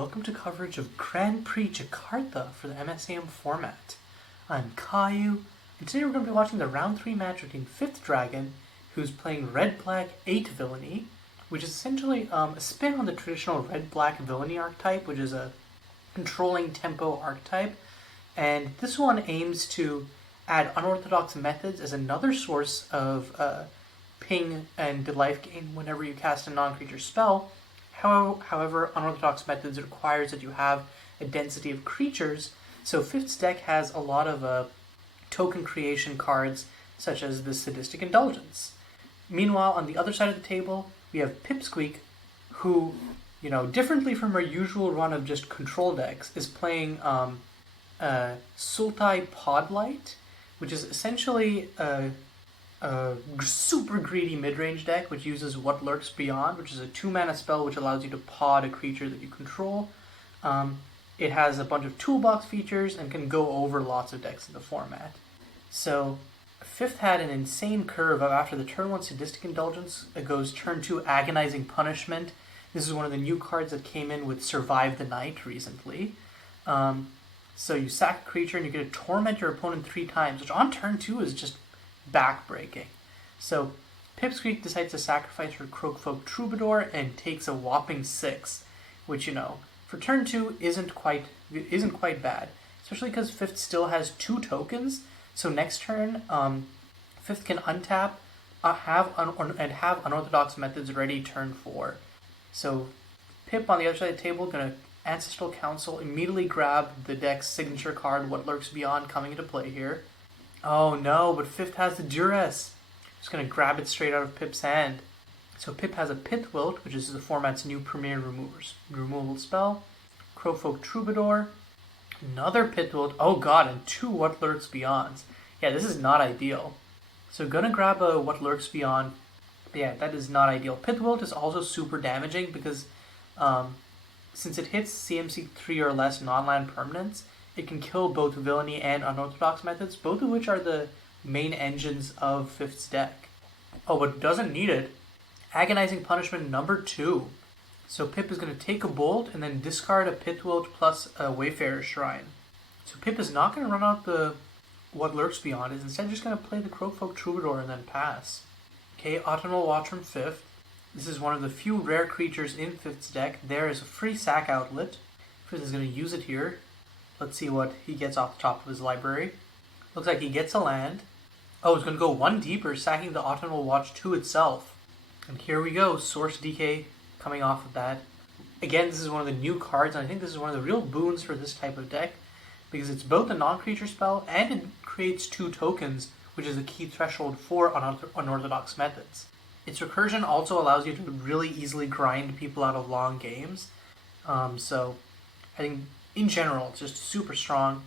welcome to coverage of Grand Prix Jakarta for the MSEM format. I'm Caillou, and today we're going to be watching the round 3 match between FifthDragon, who's playing red-black 8Villainy, which is essentially a spin on the traditional red-black villainy archetype, which is a controlling tempo archetype, and this one aims to add unorthodox methods as another source of ping and life gain whenever you cast a non-creature spell. However, unorthodox methods requires that you have a density of creatures, so Fifth's deck has a lot of token creation cards, such as the Sadistic Indulgence. Meanwhile, on the other side of the table, we have Pipsqueak, who, differently from our usual run of just control decks, is playing Sultai Podlight, which is essentially a super greedy midrange deck which uses What Lurks Beyond, which is a 2-mana spell which allows you to pod a creature that you control. It has a bunch of toolbox features and can go over lots of decks in the format. So Fifth had an insane curve of after the turn 1 Sadistic Indulgence, it goes turn 2 Agonizing Punishment. This is one of the new cards that came in with Survive the Night recently. So you sack a creature and you get to torment your opponent 3 times, which on turn 2 is just backbreaking. So Pipsqueak decides to sacrifice her Croakfolk Troubadour and takes a whopping 6, which for turn 2 isn't quite bad, especially because Fifth still has 2 tokens. So next turn, Fifth can untap, have unorthodox methods ready turn 4. So Pip on the other side of the table gonna Ancestral Council, immediately grab the deck's signature card, What Lurks Beyond, coming into play here. Oh no, but Fifth has the Duress. Just going to grab it straight out of Pip's hand. So Pip has a Pithwilt, which is the format's new premier removal spell. Croakfolk Troubadour. Another Pithwilt. Oh god, and 2 What Lurks Beyonds. Yeah, this is not ideal. So going to grab a What Lurks Beyond. But yeah, that is not ideal. Pithwilt is also super damaging because since it hits CMC 3 or less non-land permanents, it can kill both Villainy and Unorthodox methods, both of which are the main engines of Fifth's deck. Oh, but doesn't need it. Agonizing Punishment number 2. So Pip is going to take a Bolt and then discard a Pithwilt plus a Wayfarer's Shrine. So Pip is not going to run out the What Lurks Beyond, is instead just going to play the Croakfolk Troubadour and then pass. Okay, Autumnal Watch from Fifth. This is one of the few rare creatures in Fifth's deck. There is a free sack outlet. Fifth is going to use it here. Let's see what he gets off the top of his library. Looks like he gets a land. Oh, he's going to go 1 deeper, sacking the Autumnal Watch to itself. And here we go, Source Decay coming off of that. Again, this is one of the new cards, and I think this is one of the real boons for this type of deck, because it's both a non-creature spell, and it creates 2 tokens, which is a key threshold for unorthodox methods. Its recursion also allows you to really easily grind people out of long games. So I think in general, it's just super strong.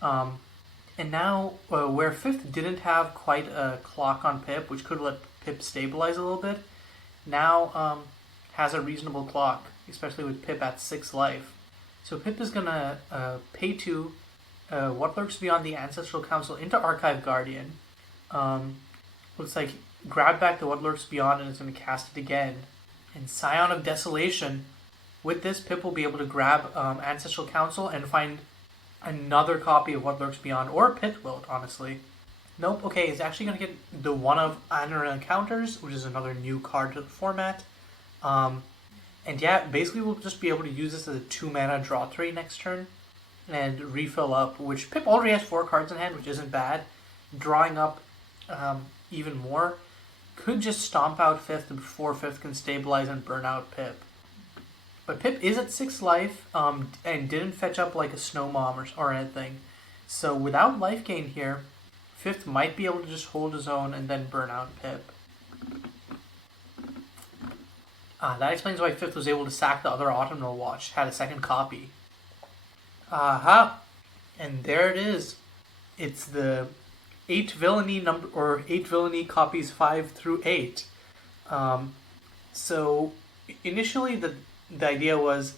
And now, where Fifth didn't have quite a clock on Pip, which could let Pip stabilize a little bit, now has a reasonable clock, especially with Pip at 6 life. So Pip is going to pay 2 What Lurks Beyond the Ancestral Council into Archive Guardian. Looks like grab back the What Lurks Beyond and is going to cast it again. And Scion of Desolation. With this, Pip will be able to grab Ancestral Council and find another copy of What Lurks Beyond, or Pithwilt, honestly. Nope, okay, he's actually going to get the one of Honor Encounters, which is another new card to the format. And yeah, basically we'll just be able to use this as a 2-mana draw 3 next turn and refill up, which Pip already has 4 cards in hand, which isn't bad. Drawing up even more could just stomp out Fifth before Fifth can stabilize and burn out Pip. But Pip is at 6 life, and didn't fetch up like a Snow Mom or anything. So without life gain here, Fifth might be able to just hold his own and then burn out Pip. That explains why Fifth was able to sack the other Autumnal Watch, had a second copy. Aha! And there it is. It's the 8Villainy number, or 8Villainy copies 5 through 8. So initially the idea was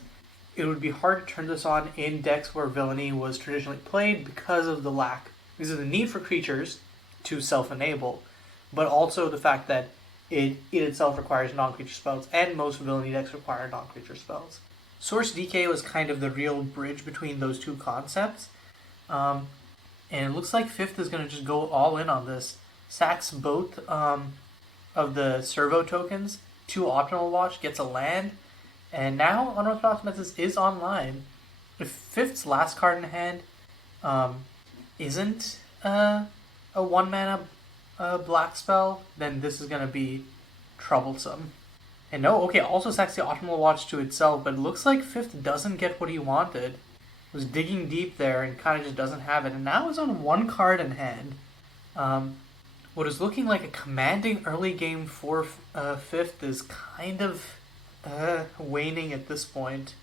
it would be hard to turn this on in decks where Villainy was traditionally played because of the need for creatures to self-enable, but also the fact that it itself requires non-creature spells, and most Villainy decks require non-creature spells. Source DK was kind of the real bridge between those two concepts. And it looks like Fifth is going to just go all in on this. Sacks both of the servo tokens, 2 optimal watch, gets a land, and now Unorthodox Methods is online. If Fifth's last card in hand isn't a 1-mana black spell, then this is going to be troublesome. And no, okay, also sacks the optimal watch to itself, but it looks like Fifth doesn't get what he wanted. Was digging deep there and kind of just doesn't have it, and now is on 1 card in hand. What is looking like a commanding early game for Fifth is kind of waning at this point.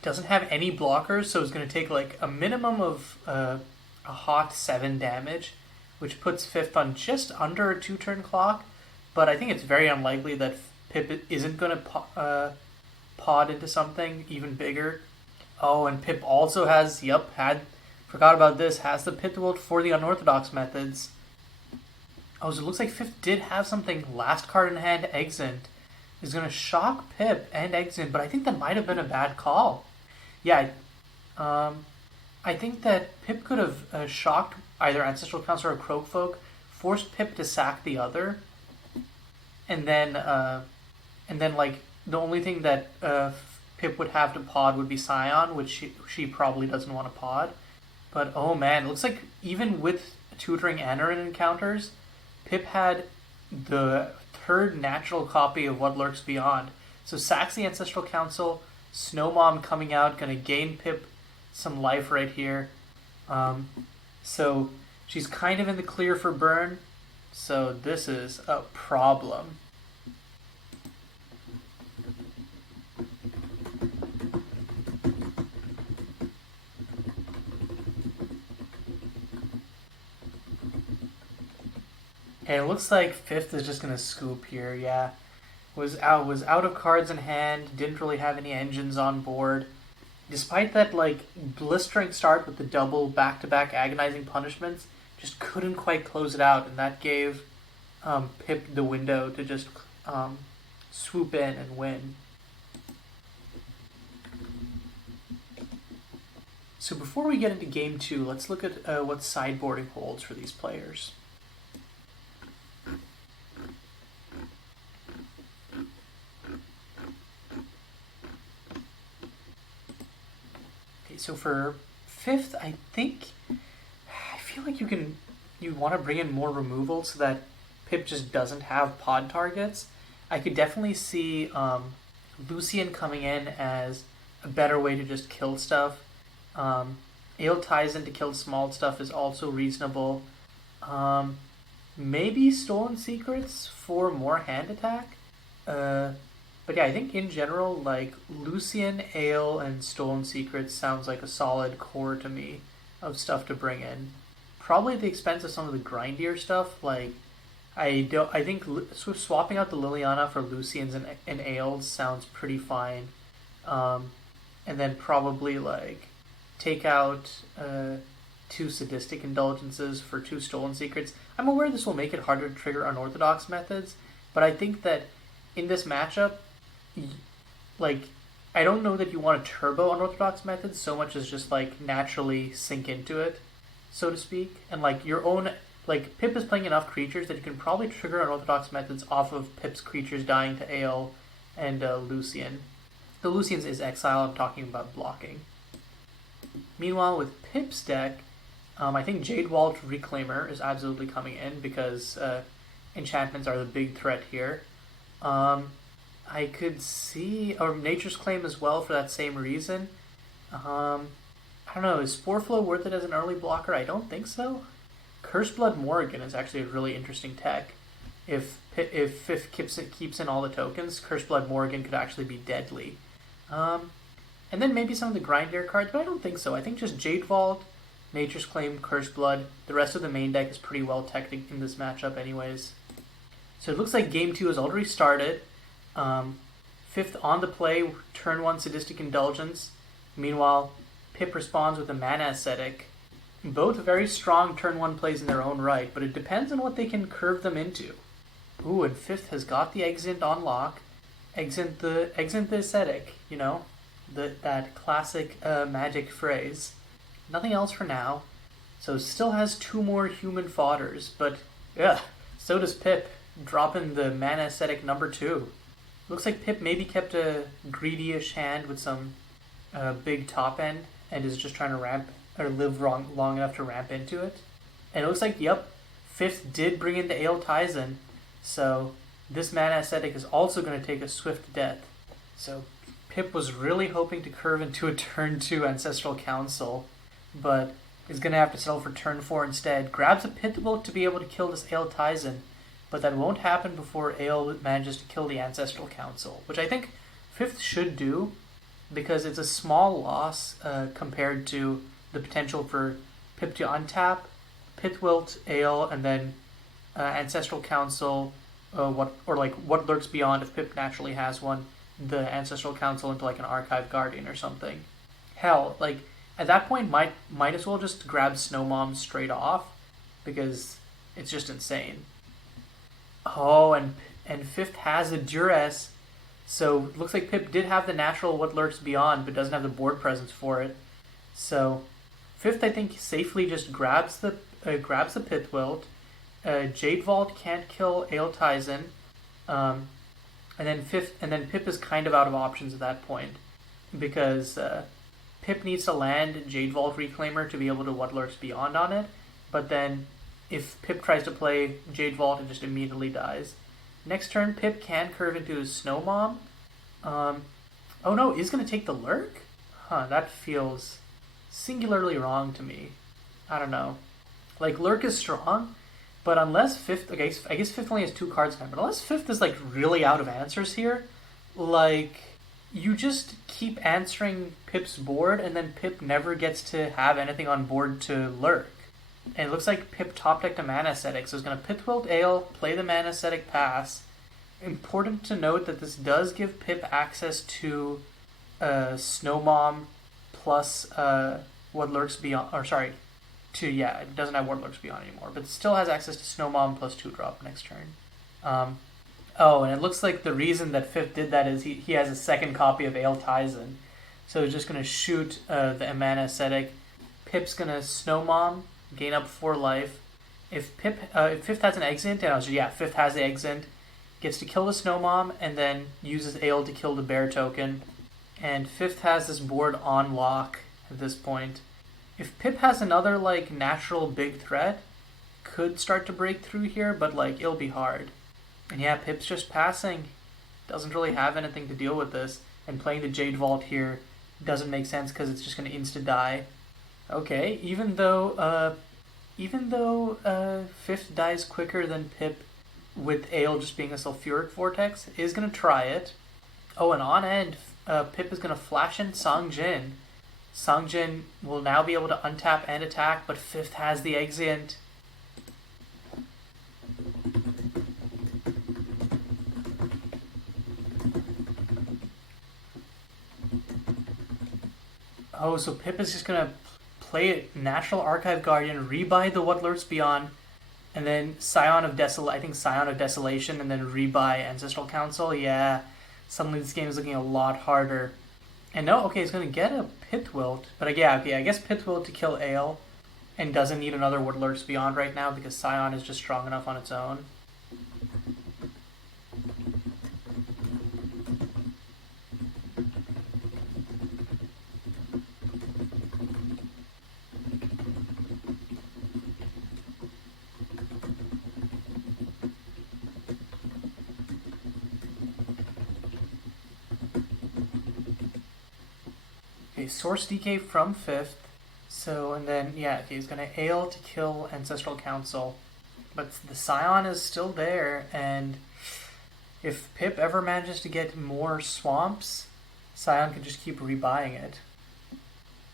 Doesn't have any blockers, so it's going to take like a minimum of a hot 7 damage, which puts Fifth on just under a 2-turn clock, but I think it's very unlikely that Pip isn't going to pod into something even bigger. Oh, and Pip also has, forgot about this, has the Pit Wilt for the Unorthodox Methods. Oh, so it looks like Fifth did have something. Last card in hand, Exent, is going to shock Pip and Exent, but I think that might have been a bad call. Yeah, I think that Pip could have shocked either Ancestral Council or Croakfolk, forced Pip to sack the other, and then like the only thing that Pip would have to pod would be Scion, which she probably doesn't want to pod. But oh man, it looks like even with tutoring Anarin encounters, Pip had the 3rd natural copy of What Lurks Beyond. So sacks the Ancestral Council, Snowmom coming out, gonna gain Pip some life right here. So she's kind of in the clear for burn. So this is a problem. Okay, it looks like Fifth is just gonna scoop here. Yeah, was out of cards in hand. Didn't really have any engines on board. Despite that, like blistering start with the double back-to-back agonizing punishments, just couldn't quite close it out, and that gave Pip the window to just swoop in and win. So before we get into game 2, let's look at what sideboarding holds for these players. So for Fifth, I feel like you want to bring in more removal so that Pip just doesn't have pod targets. I could definitely see Lucian coming in as a better way to just kill stuff. Ale ties in to kill small stuff is also reasonable. Maybe Stolen Secrets for more hand attack. But yeah, I think in general, like, Lucian, Ale, and Stolen Secrets sounds like a solid core to me of stuff to bring in. Probably at the expense of some of the grindier stuff, like, I think swapping out the Liliana for Lucians and Ales sounds pretty fine. And then probably, like, take out 2 Sadistic Indulgences for 2 Stolen Secrets. I'm aware this will make it harder to trigger Unorthodox Methods, but I think that in this matchup, like, I don't know that you want to turbo Unorthodox Methods so much as just, like, naturally sink into it, so to speak. And, like, your own, like, Pip is playing enough creatures that you can probably trigger Unorthodox Methods off of Pip's creatures dying to Ale and Lucian. The Lucian's is Exile, I'm talking about blocking. Meanwhile, with Pip's deck, I think Jade Vault Reclaimer is absolutely coming in because enchantments are the big threat here. I could see Nature's Claim as well for that same reason. I don't know, is Sporeflow worth it as an early blocker? I don't think so. Curseblood Morrigan is actually a really interesting tech. If Fifth keeps in all the tokens, Curseblood Morrigan could actually be deadly. And then maybe some of the grindier cards, but I don't think so. I think just Jade Vault, Nature's Claim, Curseblood. The rest of the main deck is pretty well teched in this matchup anyways. So it looks like game 2 has already started. Fifth on the play, turn 1 Sadistic Indulgence. Meanwhile, Pip responds with a Mana Ascetic. Both very strong turn 1 plays in their own right, but it depends on what they can curve them into. Ooh, and Fifth has got the Exent on lock. Exent the Ascetic, you know. that classic magic phrase. Nothing else for now. So still has 2 more human fodders, but yeah, so does Pip, dropping the mana ascetic number 2. Looks like Pip maybe kept a greedy-ish hand with some big top end and is just trying to ramp or live long enough to ramp into it. And it looks like, yep, Fifth did bring in the Ale Tizen, so this mana ascetic is also going to take a swift death. So Pip was really hoping to curve into a turn 2 Ancestral Council, but is going to have to settle for turn 4 instead. Grabs a Pitbull to be able to kill this Ale Tizen, but that won't happen before Ale manages to kill the Ancestral Council, which I think Fifth should do, because it's a small loss compared to the potential for Pip to untap, Pitwilt, Ale, and then Ancestral Council, what lurks beyond if Pip naturally has one, the Ancestral Council into like an Archive Guardian or something. Hell, like at that point might as well just grab Snowmom straight off, because it's just insane. Oh, and Fifth has a Duress, so it looks like Pip did have the natural What Lurks Beyond, but doesn't have the board presence for it. So Fifth, I think, safely just grabs the Pitwilt. Jade Vault can't kill Ale Tizen, and then Pip is kind of out of options at that point, because Pip needs to land Jade Vault Reclaimer to be able to What Lurks Beyond on it, but then if Pip tries to play Jade Vault, it just immediately dies. Next turn, Pip can curve into his Snowmom. Oh no, he's going to take the Lurk? Huh, that feels singularly wrong to me. I don't know. Like, Lurk is strong, but unless Fifth... Okay, I guess Fifth only has 2 cards in hand, but unless Fifth is, like, really out of answers here, like, you just keep answering Pip's board, and then Pip never gets to have anything on board to Lurk. And it looks like Pip top-decked a Mana Ascetic, so he's going to Pitwilt Ale, play the Mana Ascetic pass. Important to note that this does give Pip access to Snowmom plus What Lurks Beyond... Or, sorry, it doesn't have What Lurks Beyond anymore, but it still has access to Snowmom plus 2-drop next turn. Oh, and it looks like the reason that Fifth did that is he has a second copy of Ale Tizen. So he's just going to shoot the Mana Ascetic. Pip's going to Snowmom, gain up 4 life. If Fifth has an Exit, Fifth has the Exit, gets to kill the Snowmom, and then uses Ale to kill the Bear token. And Fifth has this board on lock at this point. If Pip has another, like, natural big threat, could start to break through here, but, like, it'll be hard. And yeah, Pip's just passing. Doesn't really have anything to deal with this. And playing the Jade Vault here doesn't make sense because it's just going to insta-die. Okay, even though Fifth dies quicker than Pip with Ale just being a Sulfuric Vortex, is going to try it. Oh, and on end, Pip is going to flash in Songjin. Songjin will now be able to untap and attack, but Fifth has the Exeunt. Oh, so Pip is just going to play it Natural Archive Guardian, rebuy the What Lurks Beyond, and then Scion of Desolation, and then rebuy Ancestral Council. Yeah, suddenly this game is looking a lot harder. And no, okay, he's going to get a Pitwilt, but I guess Pitwilt to kill Ale, and doesn't need another What Lurks Beyond right now because Scion is just strong enough on its own. Source DK from Fifth. So, and then, he's going to Ale to kill Ancestral Council. But the Scion is still there, and if Pip ever manages to get more swamps, Scion can just keep rebuying it.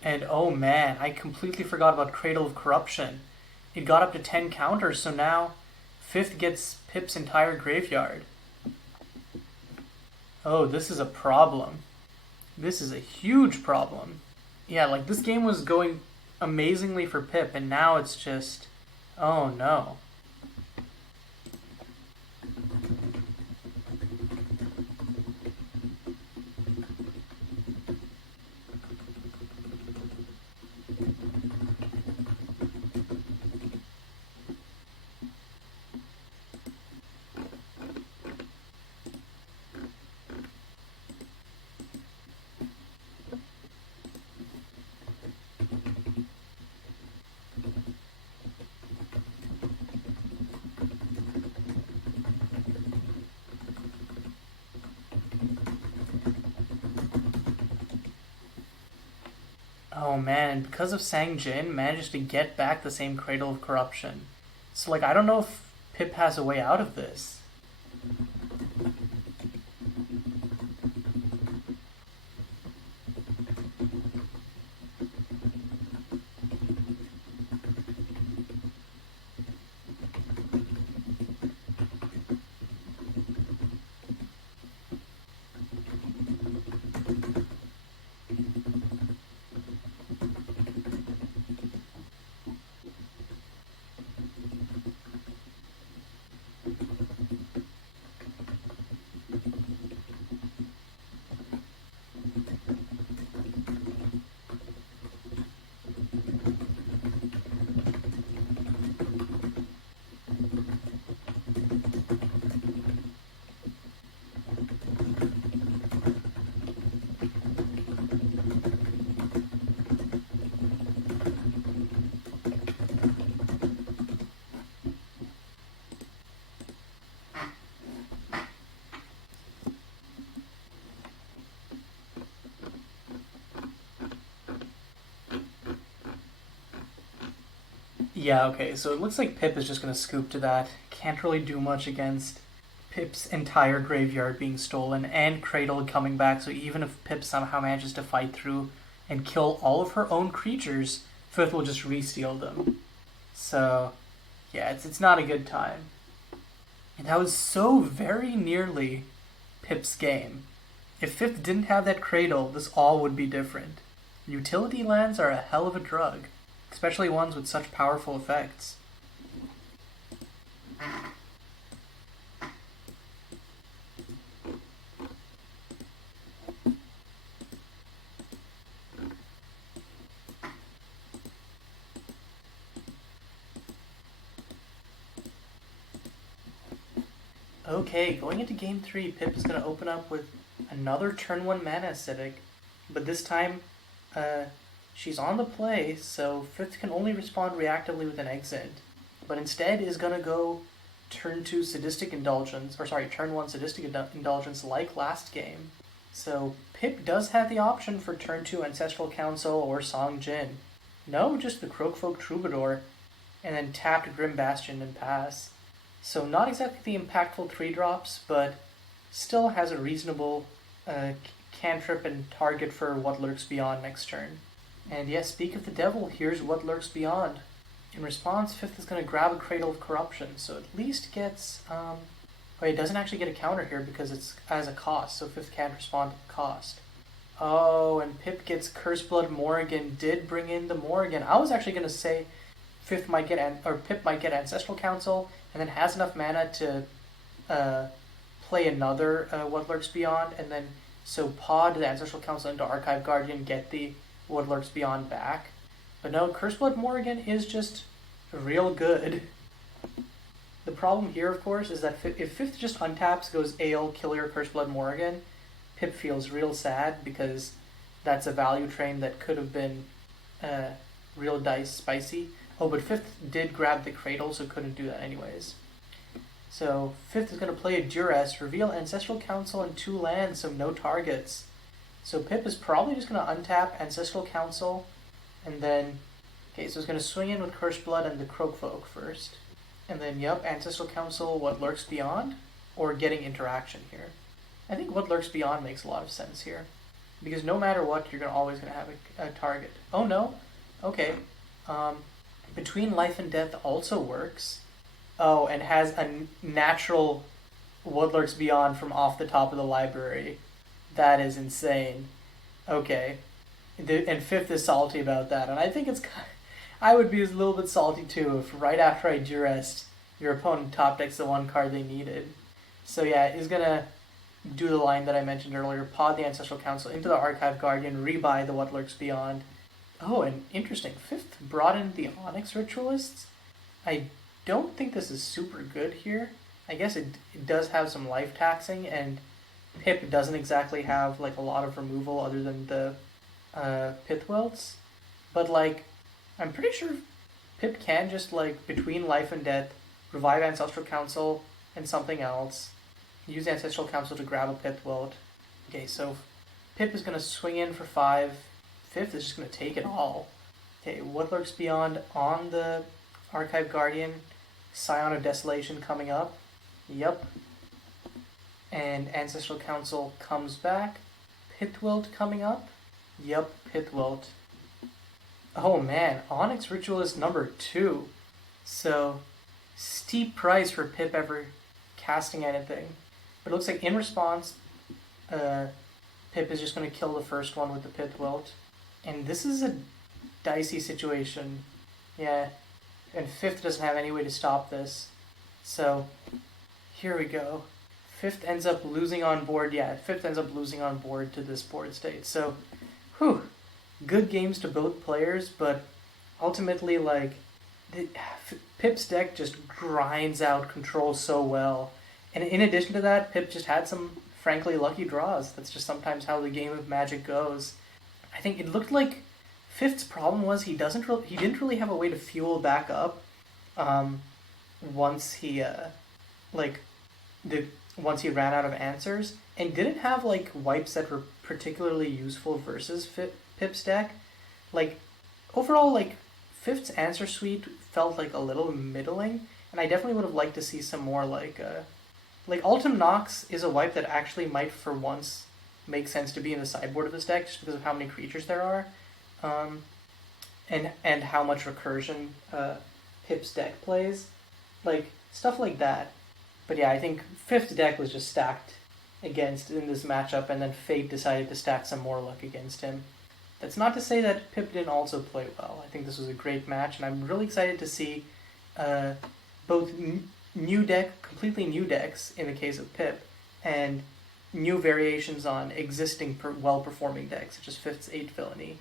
And oh man, I completely forgot about Cradle of Corruption. It got up to 10 counters, so now Fifth gets Pip's entire graveyard. Oh, this is a problem. This is a huge problem. Yeah, like, this game was going amazingly for Pip, and now it's just... Oh, no. Oh man, because of Sang Jin manages to get back the same Cradle of Corruption. So like I don't know if Pip has a way out of this. Yeah, okay, so it looks like Pip is just gonna scoop to that. Can't really do much against Pip's entire graveyard being stolen and Cradle coming back, so even if Pip somehow manages to fight through and kill all of her own creatures, Fifth will just re-steal them. So, yeah, it's not a good time. And that was so very nearly Pip's game. If Fifth didn't have that Cradle, this all would be different. Utility lands are a hell of a drug, especially ones with such powerful effects. Okay, going into game 3, Pip is going to open up with another turn 1 mana acidic, but this time she's on the play, so Fifth can only respond reactively with an exit, but instead is going to go turn 2 Sadistic Indulgence, or sorry, turn 1 Sadistic Indulgence like last game. So Pip does have the option for turn 2 Ancestral Council or Song Jin. No, just the Croakfolk Troubadour, and then tapped Grim Bastion and pass. So not exactly the impactful 3-drops, but still has a reasonable cantrip and target for What Lurks Beyond next turn. And yes, speak of the devil, here's What Lurks Beyond. In response, Fifth is going to grab a Cradle of Corruption, so at least gets... it doesn't actually get a counter here because it's as a cost, so Fifth can't respond to the cost. Oh, and Pip gets Curseblood Morrigan, did bring in the Morrigan. I was actually going to say Pip might get Ancestral Council, and then has enough mana to play another What Lurks Beyond, and then so pod the Ancestral Council into Archive Guardian, get the What Lurks Beyond back. But no, Curseblood Morrigan is just real good. The problem here, of course, is that if Fifth just untaps, goes Ale, Killer, Curseblood Morrigan, Pip feels real sad because that's a value train that could have been real dice spicy. Oh, but Fifth did grab the Cradle, so couldn't do that anyways. So Fifth is going to play a Duress, reveal Ancestral Council and 2 lands, so no targets. So Pip is probably just going to untap Ancestral Council, and then... Okay, so he's going to swing in with Curseblood and the Croakfolk first. And then, yep, Ancestral Council, What Lurks Beyond, or getting interaction here. I think What Lurks Beyond makes a lot of sense here. Because no matter what, you're always going to have a target. Oh, no? Okay. Between Life and Death also works. Oh, and has a natural What Lurks Beyond from off the top of the library. That is insane. Okay. And Fifth is salty about that. And I think it's... I would be a little bit salty too if right after I Duressed, your opponent top decks the one card they needed. So yeah, he's going to do the line that I mentioned earlier. Pod the Ancestral Council into the Archive Guardian, rebuy the What Lurks Beyond. Oh, and interesting. Fifth brought in the Onyx Ritualists. I don't think this is super good here. I guess it does have some life taxing, and Pip doesn't exactly have like a lot of removal other than the Pithwelts. But like, I'm pretty sure Pip can just like between Life and Death revive Ancestral Council and something else. Use Ancestral Council to grab a Pithwelt. Okay, so Pip is going to swing in for 5. Fifth is just going to take it all. Okay, what lurks beyond on the Archive Guardian? Scion of Desolation coming up. Yep. And Ancestral Council comes back. Pithwilt coming up. Yep, Pithwilt. Oh man, Onyx Ritualist number 2. So, steep price for Pip ever casting anything. But it looks like in response, Pip is just going to kill the first one with the Pithwilt. And this is a dicey situation. Yeah. And Fifth doesn't have any way to stop this. So, here we go. Fifth ends up losing on board. Yeah, Fifth ends up losing on board to this board state. So, whew. Good games to both players, but ultimately, like, Pip's deck just grinds out control so well. And in addition to that, Pip just had some, frankly, lucky draws. That's just sometimes how the game of Magic goes. I think it looked like Fifth's problem was he didn't really have a way to fuel back up once he once he ran out of answers, and didn't have like wipes that were particularly useful versus Pip's deck. Like overall, like Fifth's answer suite felt like a little middling, and I definitely would have liked to see some more like Ultim Nox is a wipe that actually might for once make sense to be in the sideboard of this deck just because of how many creatures there are. And how much recursion Pip's deck plays. Like, stuff like that. But yeah, I think Fifth's deck was just stacked against in this matchup, and then Fate decided to stack some more luck against him. That's not to say that Pip didn't also play well. I think this was a great match, and I'm really excited to see both completely new decks in the case of Pip, and new variations on existing well-performing decks, such as Fifth's 8Villainy.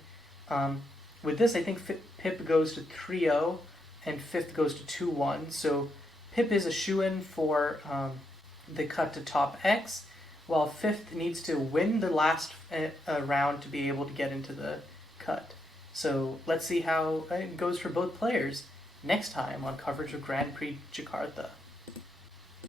With this, I think Pip goes to 3-0 and Fifth goes to 2-1. So Pip is a shoo-in for the cut to top X, while Fifth needs to win the last round to be able to get into the cut. So let's see how it goes for both players next time on coverage of Grand Prix Jakarta.